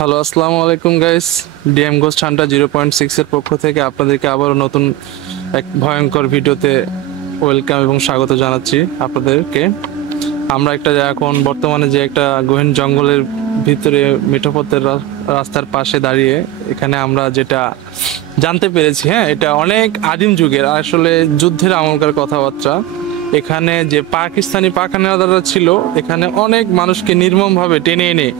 Hello, আসসালামু আলাইকুম guys. DM ghost Hunter 0.6 এর পক্ষ থেকে আপনাদেরকে আবারও নতুন এক ভয়ঙ্কর ভিডিওতে ওয়েলকাম এবং স্বাগত জানাচ্ছি আপনাদেরকে। আমরা এখন বর্তমানে যে একটা গহীন জঙ্গলের ভিতরে মিঠোপথের রাস্তার পাশে দাঁড়িয়ে এখানে আমরা যেটা জানতে পেরেছি, এটা অনেক আদিম যুগের আসলে যুদ্ধের আমলকার কথাবার্তা। এখানে যে পাকিস্তানি পাখানাদাররা ছিল, এখানে অনেক মানুষকে নির্মমভাবে টেনে এনে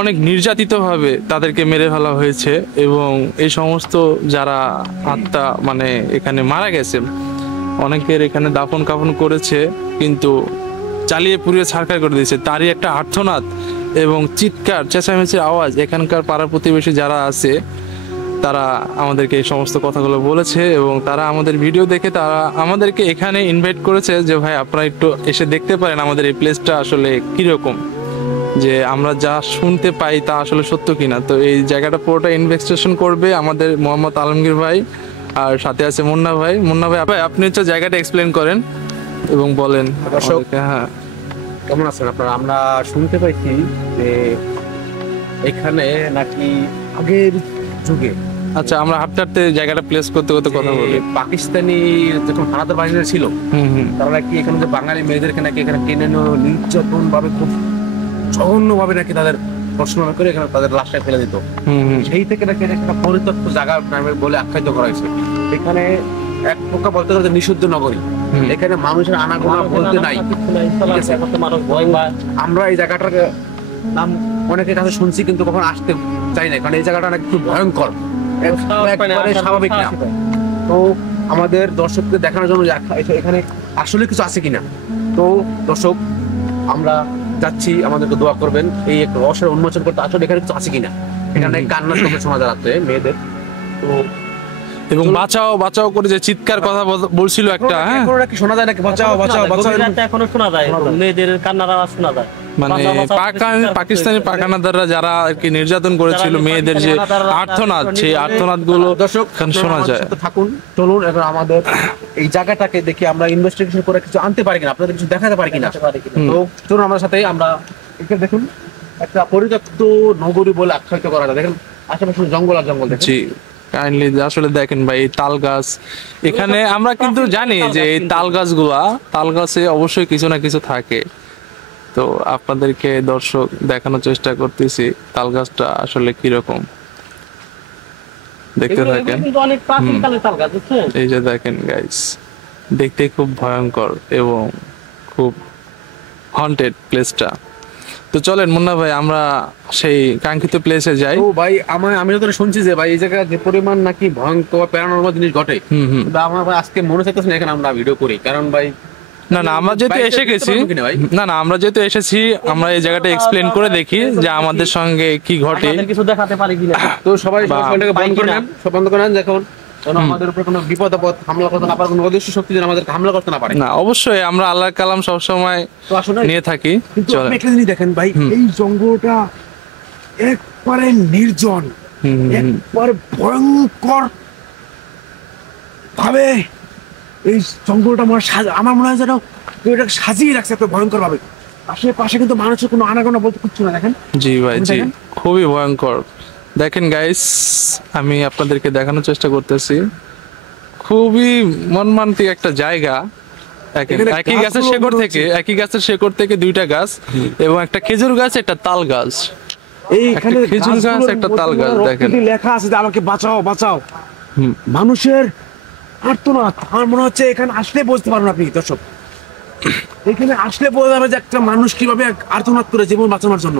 অনেক নির্যাতিতভাবে তাদেরকে মেরে ফেলা হয়েছে এবং এই সমস্ত যারা আত্মা এখানে মারা গেছে, অনেকের এখানে দাফন কাফন করেছে, কিন্তু চালিয়ে পুড়িয়ে ছারখার করে দিয়েছে। তারই একটা আর্তনাদ এবং চিৎকার চেঁচামেচির আওয়াজ এখানকার পাড়া প্রতিবেশী যারা আছে তারা আমাদেরকে এই সমস্ত কথাগুলো বলেছে এবং তারা আমাদের ভিডিও দেখে তারা আমাদেরকে এখানে ইনভাইট করেছে যে ভাই আপনারা একটু এসে দেখতে পারেন আমাদের এই প্লেসটা আসলে কীরকম, যে আমরা যা শুনতে পাই তা আসলে সত্য কিনা। তো এই জায়গাটা পুরোটা ইনভেস্টিগেশন করবে আমাদের মোহাম্মদ আলমগীর ভাই, আর সাথে আছে মুন্না ভাই। ভাই আপনি হচ্ছে জায়গাটা এক্সপ্লেন করেন এবং বলেন। হ্যাঁ, কেমন আছেন আপনারা? আমরা শুনতে পাইছি যে এখানে নাকি আগের যুগে, আচ্ছা আমরা হাঁটতে হাঁটতে জায়গাটা প্লেস করতে করতে কথা বলি। পাকিস্তানি যখন হানাদার বাহিনীরা ছিল, তারা নাকি এখানে যে বাঙালি মেয়েদেরকে নাকি এখানে টেনে নির্যাতন ভাবে, খুব জঘন্য ভাবে নাকি তাদের প্রশ্ন করে এখানে তাদের লাশটা ফেলে দিত। সেই থেকে নাকি একটা পরিত্যক্ত জায়গা নামে বলে আখ্যায়িত করা হয়েছে। এখানে এক প্রকার বলতে গেলে নিষিদ্ধ নগরী, এখানে মানুষের আনাগোনা বলতে নাই। আমরা এই জায়গাটার নাম অনেকের কাছে শুনছি, কিন্তু কখন আসতে চাই না, কারণ এই জায়গাটা নাকি খুব ভয়ঙ্কর, একবারে স্বাভাবিক না। তো আমাদের দর্শকদের দেখানোর জন্য এখানে আসলে কিছু আছে কিনা, তো দর্শক আমরা যাচ্ছি, আমাদেরকে দোয়া করবেন এই একটা রহস্যের উন্মোচন করতে, আসলে এখানে কিছু আছে কিনা। এখানে কান্নার শব্দ শোনা যাচ্ছে মেয়েদের, তো এবং বাঁচাও বাঁচাও করে যে চিৎকার কথা বলছিল একটা, কি শোনা যায় নাকি? বাঁচাও বাঁচাও বাঁচাও এখনো শোনা যায়, মেয়েদের কান্নার আওয়াজ শোনা যায়। পাকিস্তানি পাখানাদাররা যারা আর কি নির্যাতন করেছিল মেয়েদের, যে আর্তনাদ, সেই আর্তনাদ গুলো দর্শক শোনা যায়। থাকুন, চলুন এখন আমাদের এই জায়গাটাকে দেখি আমরা ইনভেস্টিগেশন করে কিছু আনতে পারি কিনা, আপনাদের কিছু দেখাতে পারি কিনা। তো চলুন আমার সাথে, আমরা এখানে দেখুন একটা পরিত্যক্ত নগরী বলে আখ্যায়িত করা যায়। দেখেন আশেপাশে জঙ্গল আর জঙ্গল। জি কাইন্ডলি আসলে দেখেন ভাই, এই তাল গাছ এখানে আমরা কিন্তু জানি যে এই তাল গাছে অবশ্যই কিছু না কিছু থাকে। তো আপনাদেরকে দর্শক দেখানোর চেষ্টা করতেছি তাল গাছটা আসলে কিরকম, দেখতে থাকেন। এই যে দেখেন গাইস, দেখতে খুব ভয়ঙ্কর এবং খুব হন্টেড প্লেসটা। তো চলেন মুন্না ভাই আমরা সেই কাঙ্ক্ষিত প্লেসে যাই। ও ভাই, আমি তো শুনছি যে ভাই এই জায়গায় যে পরিমাণ নাকি ভয়ঙ্কর প্যারানর্মাল জিনিস ঘটে, আমার ভাই আজকে মনে চাইতেছে না এখানে আমরা ভিডিও করি, কারণ ভাই আমরা যেহেতু এসেছি আমরা এই জায়গাটা এক্সপ্লেন করে দেখি যে আমাদের সঙ্গে কি ঘটে, কিছু দেখাতে পারি কিনা। তো সবাই বন্ধ করে নেন, দেখুন আমাদের উপরে কোনো বিপদ আপদ হামলা করতে না পারে, কোনো অদৃশ্য শক্তি যেন আমাদেরকে হামলা করতে না পারে। না, অবশ্যই আমরা আল্লাহর কালাম সবসময় নিয়ে থাকি। চলেন একটা জিনিস দেখেন ভাই, এই জঙ্গলটা একবারে নির্জন, একবারে ভয়ঙ্কর ভাবে এই জঙ্গলটা আমার মনে হয় যেন এটাকে সাজিয়ে রাখছে এত ভয়ঙ্কর ভাবে। আশেপাশে কিন্তু মানুষের কোনো আনাগোনা বলতে কিচ্ছু না। দেখেন জি ভাই, জি খুবই ভয়ঙ্কর। দেখেন গাইস, আমি আপনাদেরকে দেখানোর চেষ্টা করতেছি, খুবই মনমান্তিক একটা জায়গা। একই গাছের শেকড় থেকে দুইটা গাছ এবং একটা খেজুর গাছ, একটা তাল গাছ। এইখানে খেজুর গাছ, একটা তাল গাছ, দেখেন লেখা আছে যে আমাকে বাঁচাও বাঁচাও। মানুষের আর্তনাদ আমার মনে হচ্ছে এখানে আসলে বুঝতে পারবেন আপনি দর্শক, এখানে আসলে বোঝা যাবে যে একটা মানুষ কিভাবে আর্তনাদ করে জীবন বাঁচানোর জন্য।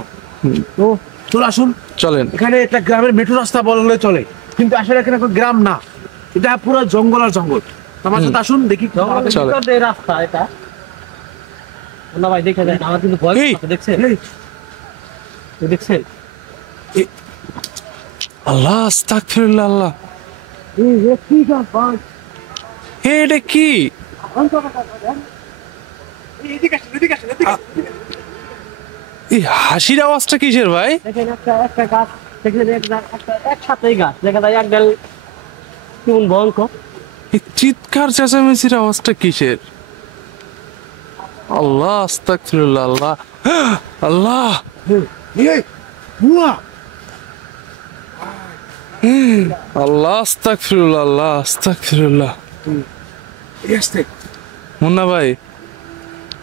তো চলে আসুন, চলেন। এখানে একটা গ্রামের মেঠো রাস্তা বললে চলে, কিন্তু আসলে এখানে কোনো গ্রাম না, এটা পুরো জঙ্গল আর জঙ্গল। আমার সাথে আসুন দেখি রাস্তা এটা না ভাই, দেখে দেন আমার কিন্তু ভয় দেখছেন। আল্লাহ আস্তাগফিরুল্লাহ, আল্লাহ এটা কি? এই হাসির আওয়াজটা কিসের ভাই? একটা গাছ একসাথে গাছ দেখা যায়, এক ডাল কেমন ভয়ঙ্কর। এই চিৎকার চেঁচামেচির আওয়াজটা কিসের? আল্লাহ আস্তাগফিরুল্লাহ, আল্লাহ আল্লাহ। আল্লাহ আস্তাগফিরুল্লাহ, আল্লাহ আস্তাগফিরুল্লাহ। মুন্না ভাই,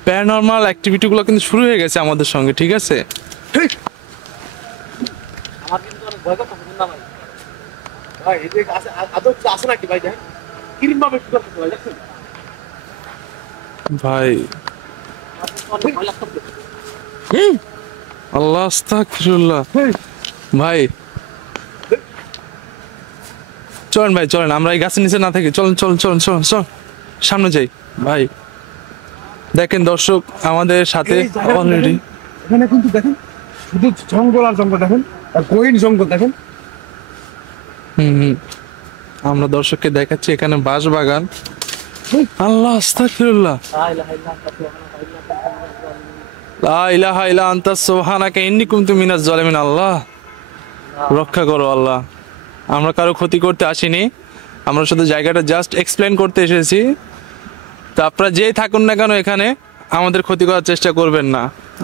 প্যারানরমাল অ্যাক্টিভিটি গুলো কিন্তু শুরু হয়ে গেছে আমাদের সঙ্গে, ঠিক আছে? আমার কিন্তু অনেক ভয় করতেছে না ভাই। ভাই এই যে আদৌ আছে নাকি ভাই? দেখেন কিরম ভাবে শুরু করতে ভাই, দেখছেন? ভাই আমার কিন্তু অনেক ভয় লাগতেছে। আল্লাহ আস্তাগফিরুল্লাহ। ভাই চলেন ভাই, চলেন, আমরা এই গাছের নিচে না থাকি, চলেন চলেন চলেন চলেন চল, সামনে যাই। ভাই দেখেন দর্শক, আমাদের সাথে এই জায়গাটা অলরেডি এখানে কিন্তু দেখেন শুধু জঙ্গল আর জঙ্গল, দেখেন আর গহীন জঙ্গল দেখেন। আমরা দর্শককে দেখাচ্ছি এখানে বাঁশ বাগান। আল্লাহ আস্তাগফিরুল্লাহ, লা ইলাহা ইল্লা আনতা সুবহানাকা ইন্নী কুনতু মিনাজ জালিমিন। আল্লাহ রক্ষা করো আল্লাহ। আমরা কারো ক্ষতি করতে আসিনি, আমরা শুধু জায়গাটা জাস্ট এক্সপ্লেন করতে এসেছি। তো আপনারা যেই থাকুন না কেন এখানে, আমাদের ক্ষতি করার চেষ্টা করবেন না,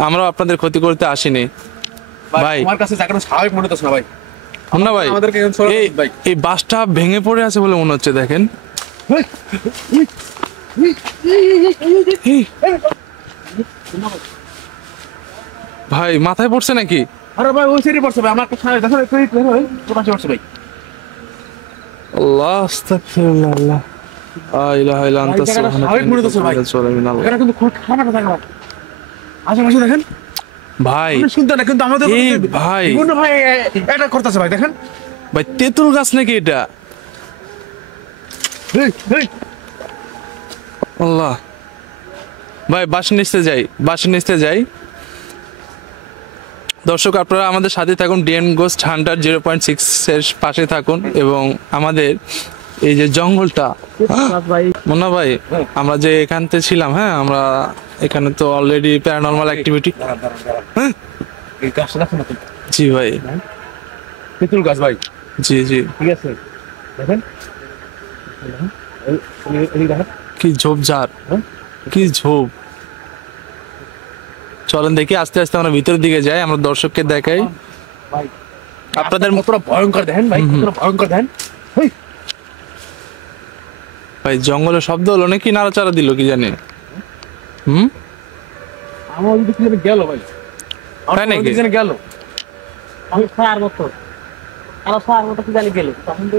আমরাও আপনাদের ক্ষতি করতে আসিনি। ভাই আমার কাছে জায়গাটা স্বাভাবিক মনে হচ্ছে না ভাই। না ভাই, আমাদেরকে এখন সরাতে এই ভাই। এই বাসটা ভেঙে পড়ে আছে বলে মনে হচ্ছে, দেখেন। এই, ভাই মাথায় পড়ছে নাকি? আরে ভাই ওই সাইডে পড়ছে ভাই, আমার একটা সামনে দেখো একটু একটু ওই পাশে পড়ছে ভাই। আল্লাহ আস্তাগফিরুল্লাহ, আল্লাহ লা ইলাহা ইল্লা আনতা ভাই, জায়গাটা সুবহানাকা স্বাভাবিক মনে ইন্নী হচ্ছে কুনতু ভাই। মিনাজ জালিমিন। আল্লাহ এখানে কিন্তু খুব খারাপ জায়গা ভাই। আশেপাশে দেখেন ভাই, কোনো শুনতে না, কিন্তু আমাদের এই ভাই, বিভিন্ন ভাই এটা করতেছে ভাই, দেখেন। ভাই তেঁতুল গাছ নাকি এটা? এই, এই, আল্লাহ ভাই, বাসের নিচে যাই, বাসের নিচে যাই। দর্শক আপনারা আমাদের সাথে থাকুন, ডিএম গোস্ট হান্টার 0.6 এর পাশে থাকুন, এবং আমাদের এই যে জঙ্গলটা, ভাই মুন্না ভাই, আমরা যে এখানতে ছিলাম, হ্যাঁ আমরা এখানে তো অলরেডি প্যারানরমাল অ্যাক্টিভিটি। হ্যাঁ এই গাছটা দেখেন না, জি ভাই, তেঁতুল গাছ ভাই, জি জি, ঠিক আছে দেখেন। এই দেখেন কি ঝোপঝাড়, কি ঝোপ। চলেন দেখি, আস্তে আস্তে আমরা ভিতরের দিকে যাই, আমরা দর্শককে দেখাই ভাই, আপনাদের। কতটা ভয়ঙ্কর দেখেন ভাই, কতটা ভয়ঙ্কর দেখেন। এই, ভাই জঙ্গলের শব্দ হলো নাকি নাড়াচাড়া দিল কি জানি? আমার যদি কি যেন গেল ভাই, আমার তাই নাকি? কি যেন গেল। আমি ছায়ার মতো, আমার ছায়ার মতো কি জানি গেল তখন তো।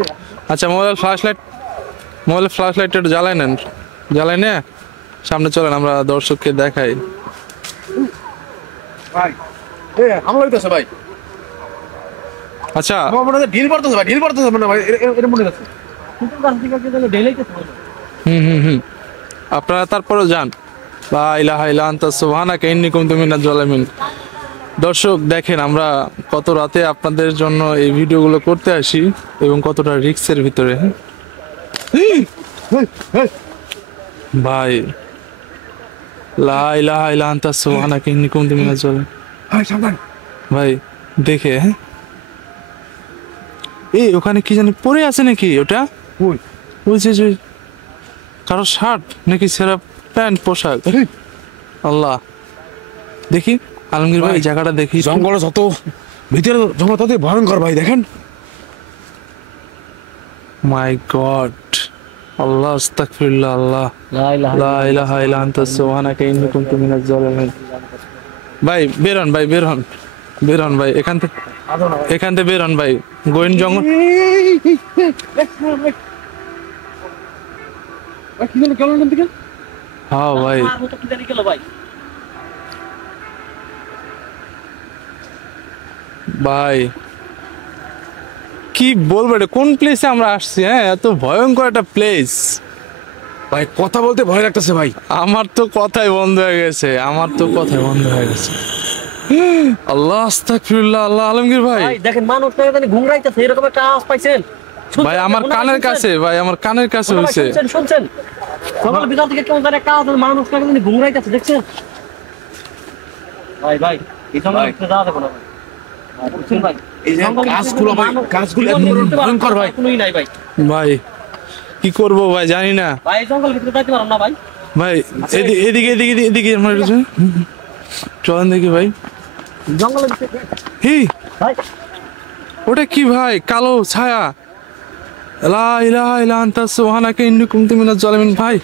আচ্ছা, মোবাইল ফ্ল্যাশ লাইট একটু জ্বালাই নেন, জ্বালাই নে, সামনে চলেন, আমরা দর্শককে দেখাই। ভাই এই হামলা হইতেছে ভাই, আচ্ছা আমার মনে হয় ঢিল পড়তেছে ভাই, ঢিল পড়তেছে মনে হয় ভাই, এটা মনে হচ্ছে। কিন্তু গাছ থেকে কি জানি ঢেলাইতেছে মনে হয়। হুম, আপনারা তারপরও যান। লা ইলাহা ইল্লা আনতা সুবহানাকা ইন্নী কুনতু মিনাজ জালিমিন। দর্শক দেখেন, আমরা কত রাতে আপনাদের জন্য এই ভিডিওগুলো করতে আসি, এবং কতটা রিস্কের ভিতরে। ভাই লা ইলাহা ইল্লা আনতা সুবহানাকা ইন্নী কুনতু মিনাজ জালিমিন। ভাই সাবধান ভাই দেখে, হ্যাঁ এই ওখানে কি জানি পড়ে আছে নাকি? ওটা কই? ওই যে কারো শার্ট নাকি সেরা প্যান্ট পোশাক। আল্লাহ, দেখি আলমগীর ভাই ভাই, এই জায়গাটা দেখি। জঙ্গলে যত ভিতরে জঙ্গল ততই ভয়ঙ্কর ভাই, দেখেন। মাই গড, আল্লাহ আস্তাগফিরুল্লাহ, আল্লাহ লা ইলাহা লা ইলাহা ইল্লা আনতা সুবহানাকা ইন্নী কুনতু মিনাজ জালিমিন। ভাই বের হন, ভাই বের হন, বের হন ভাই, এখান থেকে বের হন ভাই, গোয়েন জঙ্গল। কি যেন গেল এখান থেকে। হ্যাঁ ভাই, ছায়ার মতো কি জানি গেল ভাই। ভাই কি বলবো, এটা কোন প্লেসে আমরা আসছি? হ্যাঁ এত ভয়ঙ্কর একটা প্লেস। ভাই কথা বলতে ভয় লাগতেছে ভাই। আমার তো কথাই বন্ধ হয়ে গেছে, আমার তো কথাই বন্ধ হয়ে গেছে। আল্লাহ আস্তাগফিরুল্লাহ, আল্লাহ। আলমগীর ভাই, ভাই দেখেন মানুষটা জানি ঘুংরাইতেছে, এরকম একটা আওয়াজ পাইছেন? ভাই আমার কানের কাছে, ভাই আমার কানের কাছে হয়েছে। শুনছেন সকাল বিকাল থেকে কেমন জানি একটা আওয়াজ, মানুষটা জানি ঘুংরাইতেছে, দেখছেন? ভাই ভাই এই জঙ্গলের ভিতরে যাওয়া যাবে না ভাই। বুঝছেন ভাই, এই যে গাছগুলো ভাই, গাছগুলো এত ভয়ঙ্কর ভাই। কোনোই নাই ভাই। ভাই কি করব ভাই জানি না। ভাই এই জঙ্গলের ভিতরে যাইতে পারলাম না ভাই। ভাই এদিকে এদিকে এদিকে আমার কাছে চলেন দেখি ভাই। জঙ্গলের ভিতরে হি ভাই ওটা কি ভাই? কালো ছায়া। লা ইলাহা ইল্লা আনতা সুবহানাকা ইন্নী কুনতু মিনাজ জালিমিন। ভাই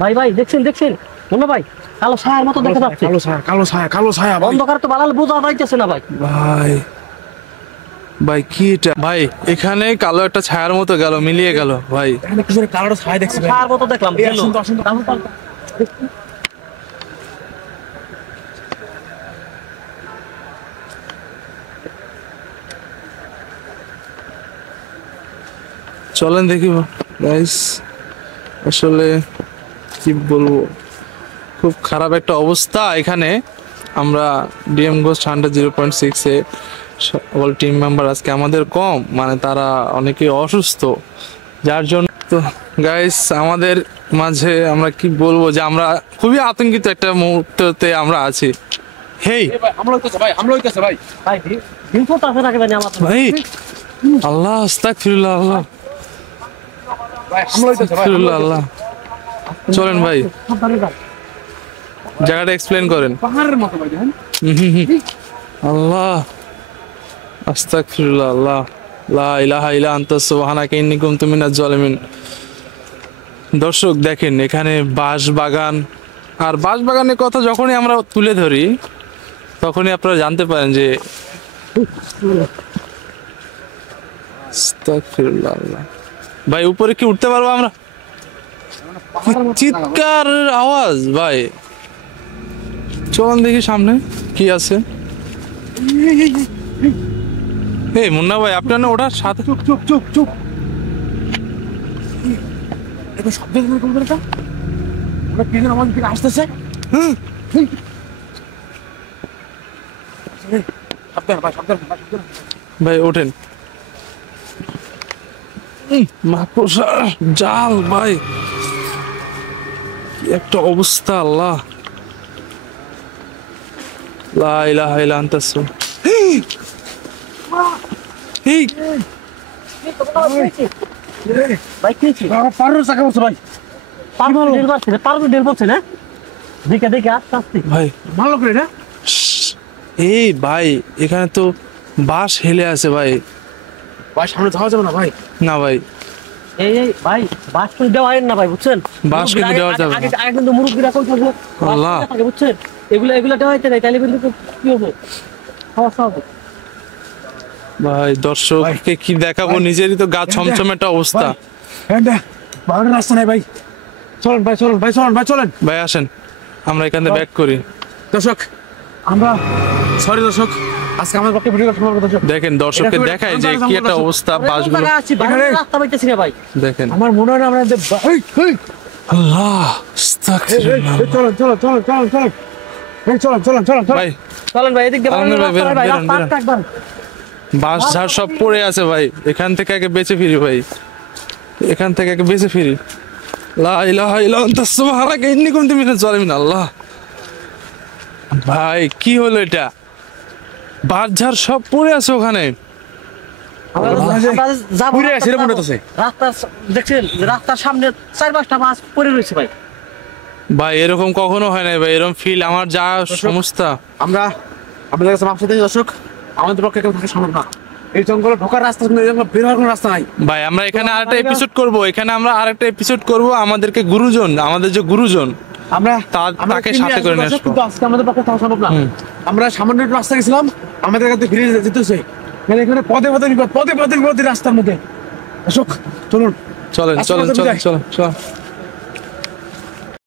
ভাই ভাই দেখছেন মুন্না ভাই, কালো ছায়ার মতো দেখা যাচ্ছে। কালো ছায়া ভাই। অন্ধকার তো বালাল বোঝা যাইতেছে না ভাই। ভাই ভাই কি এটা ভাই? এখানে কালো একটা ছায়ার মতো গেল, মিলিয়ে গেল ভাই। এখানে কিছু কালো ছায়া দেখছি ভাই। ছায়ার মতো দেখলাম। এই আসুন তো, আসুন তো। চলেন দেখি গাইস, আসলে কি বলবো, খুব খারাপ একটা অবস্থা এখানে। আমরা ডিএম গোস্ট হান্টার 0.6 এ সকল টিম মেম্বার আজকে আমাদের কম, মানে তারা অনেকে অসুস্থ, যার জন্য তো গাইস আমাদের মাঝে আমরা কি বলবো যে আমরা খুবই আতঙ্কিত একটা মুহূর্ততে আমরা আছি। হেই ভাই হামলা হইতাছে ভাই, হামলা হইতাছে ভাই। ভাই বিপদ আছে নাকি জানি আমার? ভাই, আল্লাহ আস্তাগফিরুল্লাহ, আল্লাহ ভাই হামলা হইতাছে ভাই। আস্তাগফিরুল্লাহ, আল্লাহ। চলেন ভাই, সাবধানে যান। জায়গাটা এক্সপ্লেন করেন। পাহাড়ের মতো ভাই দেখেন। আল্লাহ আস্তাগফিরুল্লাহ, আল্লাহ লা ইলাহা ইল্লা আনতা সুবহানাকা ইন্নী কুনতু মিনাজ জালিমিন। দর্শক দেখেন এখানে বাঁশ বাগান, আর বাঁশ বাগানের কথা যখনই আমরা তুলে ধরি তখনই আপনারা জানতে পারেন যে আস্তাগফিরুল্লাহ, আল্লাহ। ভাই উপরে কি উঠতে পারবো আমরা? কি চিৎকার আওয়াজ ভাই। চলুন দেখি সামনে কি আছে। এই মুন্না ভাই, আপনার না ওটার সাথে চুপ। এটা শব্দ এরকম করে এটা। ওরা কি যেন আমাদের দিকে আসতেছে। সাবধান ভাই, সাবধান। ভাই ওঠেন। মাকড়সা জাল ভাই, কি একটা অবস্থা, আল্লাহ লা ইলাহা ইল্লা আনতা এই ভাই কি হয়েছে? পাহাড়ের চাকা বলছে ভাই। পারবো ডেল মারছে না? দেখে আস্তে ভাই, ভালো করে না। এই ভাই এখানে তো বাঁশ হেলে আছে ভাই। ভাই সামনে যাওয়া যাবে না ভাই। না ভাই, এই ভাই বাস তো দেওয়া হয় না ভাই, বুঝছেন? বাঁশ কিন্তু দেওয়া যাবে না। আগে কিন্তু মুরব্বিরা কই থাকবে, আল্লাহ। বুঝছেন? এগুলা দেওয়া হইতে নাই, তাইলে কিন্তু কি হবে? সমস্যা হবে। ভাই দর্শককে কি দেখাবো, নিজেরই তো গা ছমছম একটা অবস্থা। পাহাড়ের রাস্তা নাই ভাই। চলেন ভাই আসেন আমরা এখান থেকে ব্যাক করি। দর্শক আমরা সরি দর্শক, আজকে আমার পক্ষে ভিডিও সম্ভব না দর্শক। দেখেন দর্শককে দেখায় যে কি একটা অবস্থা বাসগুলো। জায়গা আছে, বাইরে রাস্তা পাইতেছি না ভাই। দেখেন আমার মনে হয় না আমরা আল্লাহ আস্তাগফিরুল্লাহ। চলেন ভাই চলেন ভাই, এদিক দিয়ে আনন্দ ভাই, রাস্তা নাই ভাই, বেরোন, রাস্তা বেরোন। একবার। বাস ঝাড় সব পড়ে আছে ভাই, এখান থেকে আগে বেঁচে ফিরি ভাই, এখান থেকে আগে বেঁচে ফিরি। লা ইলাহা ইল্লা আনতা সুবহানাকা ইন্নী কুনতু মিনাজ জালিমিন। আল্লাহ ভাই কি হলো এটা? বাস ঝাড় সব পড়ে আছে ওখানে। আমরা যাবো ঘুরে আসি রে মনে হচ্ছে। রাস্তা দেখছেন, রাস্তার সামনে 4-5টা বাস পড়ে রয়েছে ভাই। ভাই এরকম কখনো হয় নাই ভাই, এরকম ফিল আমার যা সমস্যা। আমরা আপনাদের কাছে মাপ চাইতে দর্শক, আমাদের পক্ষে কেউ থাকা সম্ভব না। এই জঙ্গলে ঢোকার রাস্তা শুনে বের হওয়ার কোনো রাস্তা নাই ভাই আমরা এখানে আরেকটা এপিসোড করব, আমাদেরকে গুরুজন, আমাদের যে গুরুজন আমরা তাকে সাথে করে নিয়ে আসবো। কিন্তু আজকে আমাদের পক্ষে থাকা সম্ভব না। আমরা সামান্য একটু রাস্তা গেছিলাম, আমাদের কাছে ফিরে যেতেছে। মানে এখানে পদে পদে বিপদ রাস্তার মধ্যে। দর্শক চলুন চলেন।